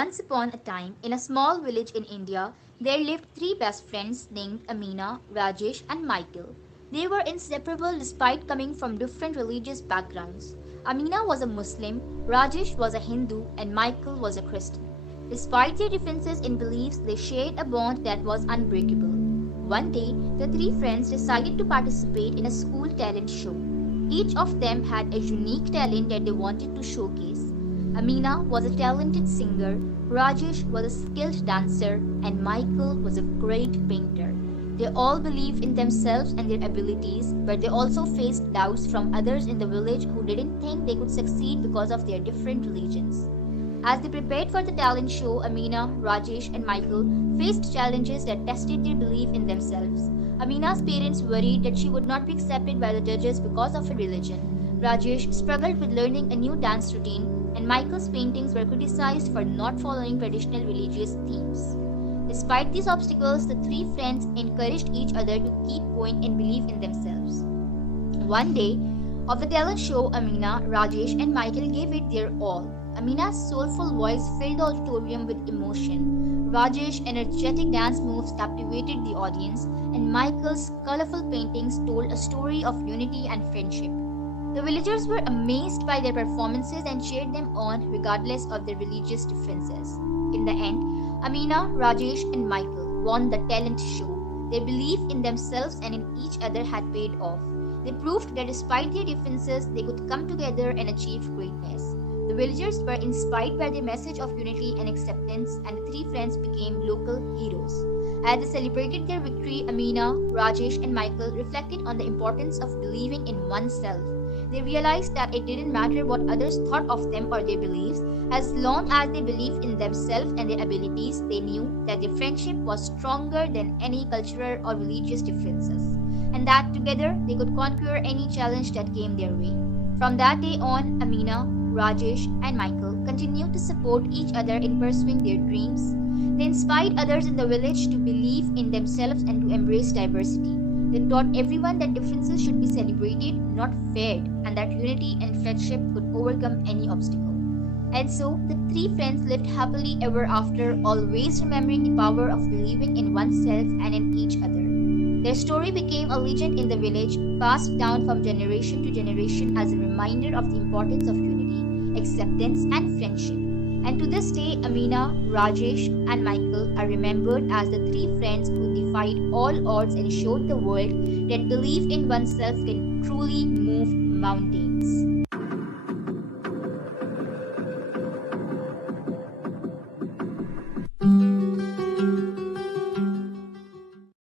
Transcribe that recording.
Once upon a time, in a small village in India, there lived three best friends named Amina, Rajesh, and Michael. They were inseparable despite coming from different religious backgrounds. Amina was a Muslim, Rajesh was a Hindu, and Michael was a Christian. Despite their differences in beliefs, they shared a bond that was unbreakable. One day, the three friends decided to participate in a school talent show. Each of them had a unique talent that they wanted to showcase. Amina was a talented singer, Rajesh was a skilled dancer, and Michael was a great painter. They all believed in themselves and their abilities, but they also faced doubts from others in the village who didn't think they could succeed because of their different religions. As they prepared for the talent show, Amina, Rajesh, and Michael faced challenges that tested their belief in themselves. Amina's parents worried that she would not be accepted by the judges because of her religion. Rajesh struggled with learning a new dance routine, and Michael's paintings were criticized for not following traditional religious themes. Despite these obstacles, the three friends encouraged each other to keep going and believe in themselves. One day of the talent show, Amina, Rajesh, and Michael gave it their all. Amina's soulful voice filled the auditorium with emotion. Rajesh's energetic dance moves captivated the audience, and Michael's colorful paintings told a story of unity and friendship. The villagers were amazed by their performances and cheered them on regardless of their religious differences. In the end, Amina, Rajesh, and Michael won the talent show. Their belief in themselves and in each other had paid off. They proved that despite their differences, they could come together and achieve greatness. The villagers were inspired by their message of unity and acceptance, and the three friends became local heroes. As they celebrated their victory, Amina, Rajesh, and Michael reflected on the importance of believing in oneself. They realized that it didn't matter what others thought of them or their beliefs. As long as they believed in themselves and their abilities, they knew that their friendship was stronger than any cultural or religious differences, and that together they could conquer any challenge that came their way. From that day on, Amina, Rajesh, and Michael continued to support each other in pursuing their dreams. They inspired others in the village to believe in themselves and to embrace diversity. They taught everyone that differences should be celebrated, not feared, and that unity and friendship could overcome any obstacle. And so, the three friends lived happily ever after, always remembering the power of believing in oneself and in each other. Their story became a legend in the village, passed down from generation to generation as a reminder of the importance of unity, acceptance, and friendship. And to this day, Amina, Rajesh, and Michael are remembered as the three friends who defied all odds and showed the world that belief in oneself can truly move mountains.